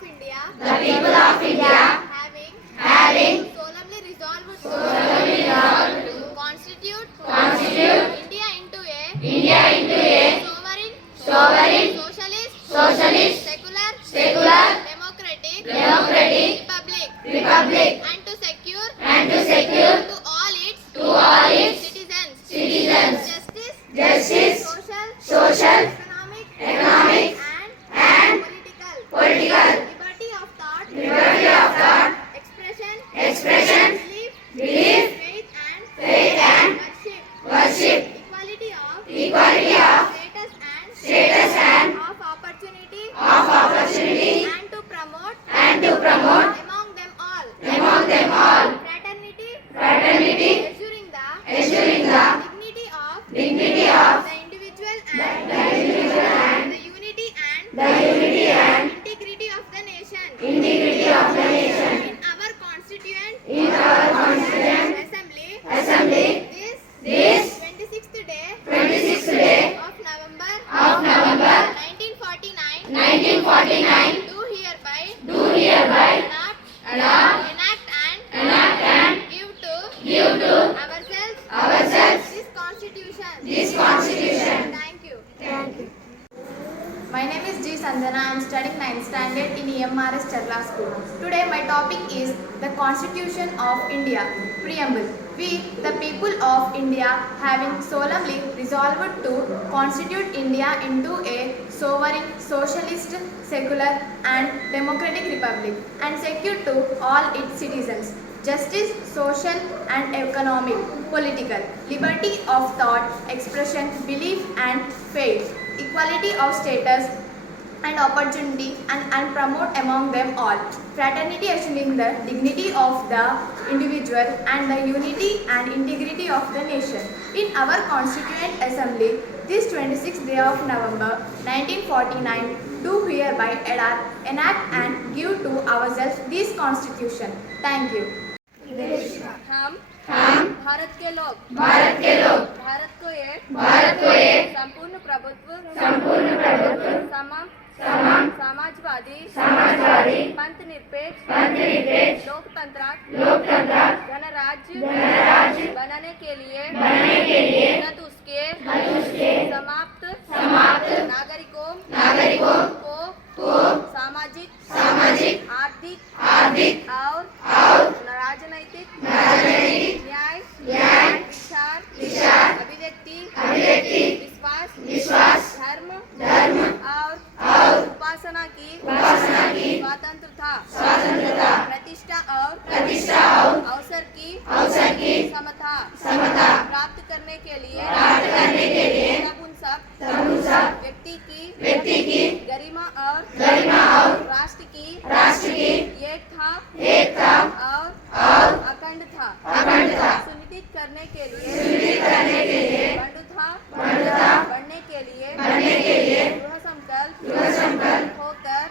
of India, the people of India, having solemnly resolved to constitute India India into a sovereign, socialist, secular, democratic republic, republic, and to secure to all its citizens justice, social, economic, and political, liberty of thought, expression, belief, faith and worship, equality of status and of opportunity, and to promote promote among them all fraternity, assuring the dignity of the individual and the unity and integrity of the nation. integrity of the nation. In our constituent assembly, This 26th day of November 1949 do hereby enact and give to ourselves this constitution. Thank you. My name is G. Sandhana. I am studying 9th standard in EMRS Cherla School. Today my topic is the Constitution of India. Preamble. We, the people of India, having solemnly resolved to constitute India into a sovereign, socialist, secular and democratic republic and secure to all its citizens justice, social and economic, political, liberty of thought, expression, belief and faith, equality of status and opportunity and promote among them all, fraternity assuring the dignity of the individual and the unity and integrity of the nation. In our Constituent Assembly, this 26th day of November 1949, do hereby enact and give to ourselves this Constitution. Thank you. हम भारत के लोग भारत को एक संपूर्ण प्रभुत्व समाजवादी पंथ निरपेक्ष लोकतंत्र गणराज्य बनाने के लिए तथा उसके समाप्त नागरिकों को सामाजिक आर्थिक और राजनैतिक न्याय विचार अभिव्यक्ति विश्वास धर्म और उपासना की स्वतंत्रता प्रतिष्ठा और अवसर की समता प्राप्त करने के लिए तब उन सब व्यक्ति की गरिमा और राष्ट्र की एकता और अखंड था सुनिश्चित करने के लिए बंधुता बढ़ने के लिए दृढ़ संकल्प होकर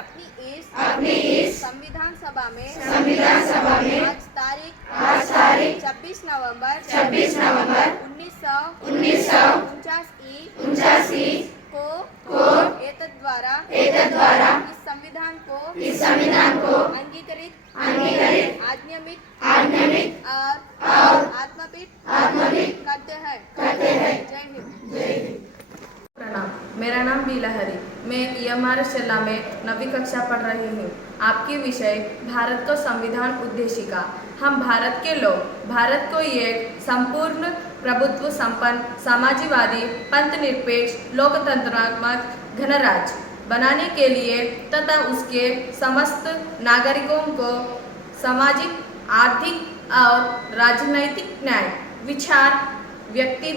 अपनी इस संविधान सभा में आज तारीख 26 नवंबर 1949 को एतद द्वारा इस संविधान को अंगीकृत आज्ञामित और आत्मपित करते हैं। जय हिंद। प्रणाम। मेरा नाम बी लहरी। मैं EMRS चेला में 9वीं कक्षा पढ़ रही हूँ। आपकी विषय भारत को संविधान उद्देशिका। हम भारत के लोग भारत को एक संपूर्ण प्रभुत्व संपन्न समाजवादी पंथ निरपेक्ष लोकतंत्रात्मक गणराज्य बनाने के लिए तथा उसके समस्त नागरिकों को सामाजिक आर्थिक और राजनैतिक न्याय विचार व्यक्ति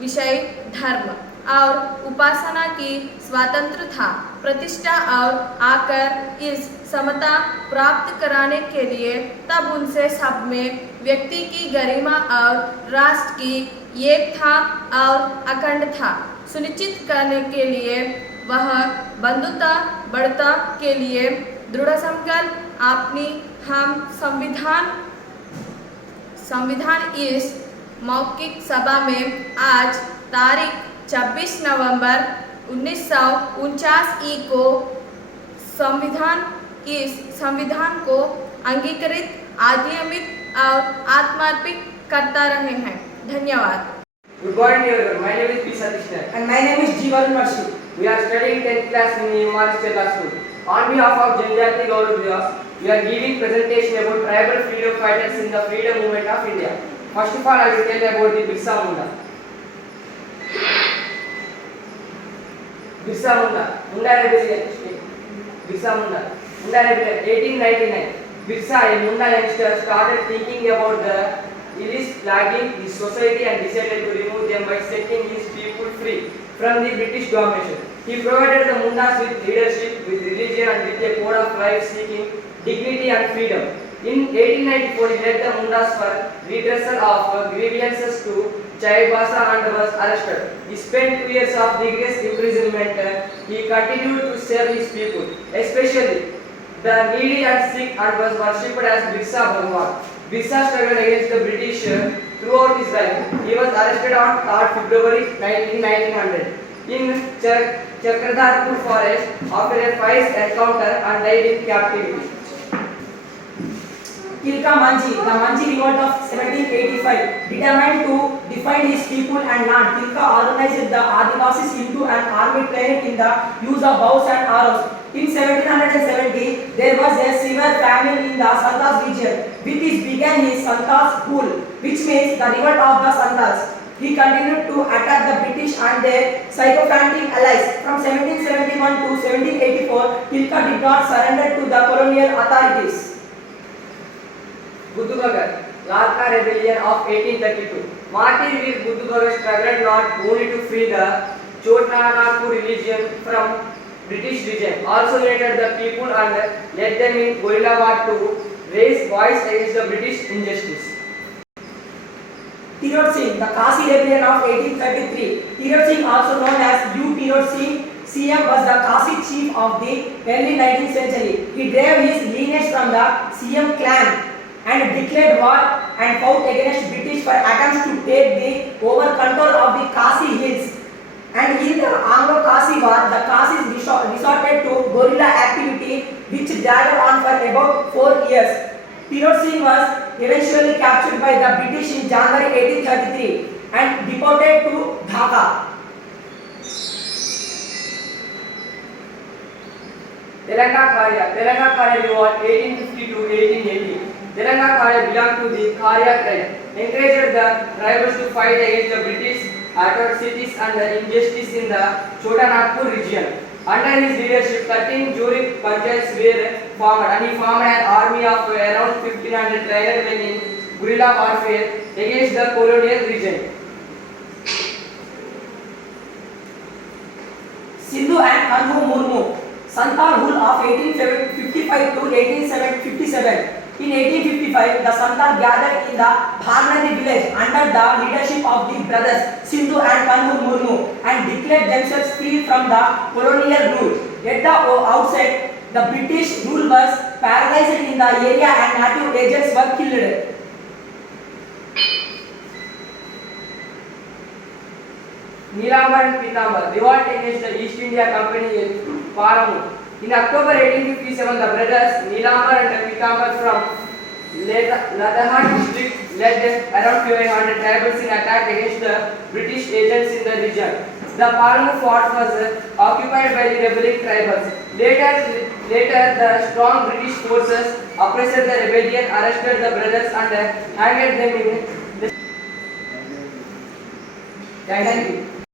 विषय धर्म और उपासना की स्वतंत्रता प्रतिष्ठा और आकर इस समता प्राप्त कराने के लिए तब उनसे सब में व्यक्ति की गरिमा और राष्ट्र की एकता और अखंडता सुनिश्चित करने के लिए वह बंधुता बढ़ता के लिए दृढ़ संकल्प अपनी हम संविधान इस मौखिक सभा में आज तारीख 26 नवंबर 1949 को संविधान को अंगीकृत, आदियमित और आत्मार्पित करता रहे हैं। धन्यवाद। Good morning, everyone. My name is P. Satishna. And my name is G. Varun Varshi. We are studying 10th class in EMR Stella School. On behalf of Janjati Gaurav Vyas, we are giving presentation about tribal freedom fighters in the freedom movement of India. First of all, I will tell about the Birsa Munda. Birsa Munda. Munda Rebellion. Birsa Munda. Munda Rebellion. 1899. Birsa, a Munda youngster, started thinking about the ills plaguing his society and decided to remove them by setting his people free from the British domination. He provided the Mundas with leadership, with religion and with a code of life seeking dignity and freedom. In 1894, he led the Mundas for redressal of grievances to Chaibasa and was arrested. He spent 2 years of rigorous imprisonment. He continued to serve his people, especially the needy and sick, and was worshipped as Birsa Bhagwan. Birsa struggled against the British throughout his life. He was arrested on 3rd February 1900 in Chakradharpur forest after a fierce encounter and died in captivity. Tilka Manji, the Manji revolt of 1785, determined to defend his people and land. Tilka organized the Adivasis into an army trained in the use of bows and arrows. In 1770, there was a severe famine in the Santhals region. With this began his Santhals School, which means the revolt of the Santhals. He continued to attack the British and their sycophantic allies. From 1771 to 1784, Tilka did not surrender to the colonial authorities. Buddhu Bhagat, Larka Rebellion of 1832. Martyr Veer Buddhu Bhagat struggled not only to free the Chotnagpur religion from British regime, also united the people and led them in guerrilla war to raise voice against the British injustice. Tirot Singh, the Kasi Rebellion of 1833. Tirot Singh, also known as U. Tirot Singh, CM, was the Kasi chief of the early 19th century. He drove his lineage from the CM clan and declared war and fought against British for attempts to take the over control of the Kasi hills. And in the Anglo-Kasi war, the Kasis resorted to guerrilla activity which dragged on for about 4 years. Tirot Singh was eventually captured by the British in January 1833 and deported to Dhaka. Telangana Karya revolt 1850 to 1880. Telangana Karya belonged to the Karya tribe, encouraged the tribals to fight against the British atrocities and the injustice in the Chotanagpur region. Under his leadership, 13 jury panchayats were formed, and he formed an army of around 1500 trained men in guerrilla warfare against the colonial regime. Sindhu and Kanhu Murmu, Santhal rule of 1855 to 1857. In 1855, the Santhal gathered in the Bharnadi village under the leadership of the brothers Sindhu and Kanhu Murmu and declared themselves free from the colonial rule. At the outset, the British rule was paralyzed in the area and native agents were killed. Neelambar and Pitambar revolt against the East India Company in Palamur. In October 1857, the brothers Neelambar and Pitambar from Ladakh district led around 500 tribals in attack against the British agents in the region. The Palamur fort was occupied by the rebelling tribals. Later, the strong British forces oppressed the rebellion, arrested the brothers and hanged them in the... Thank you.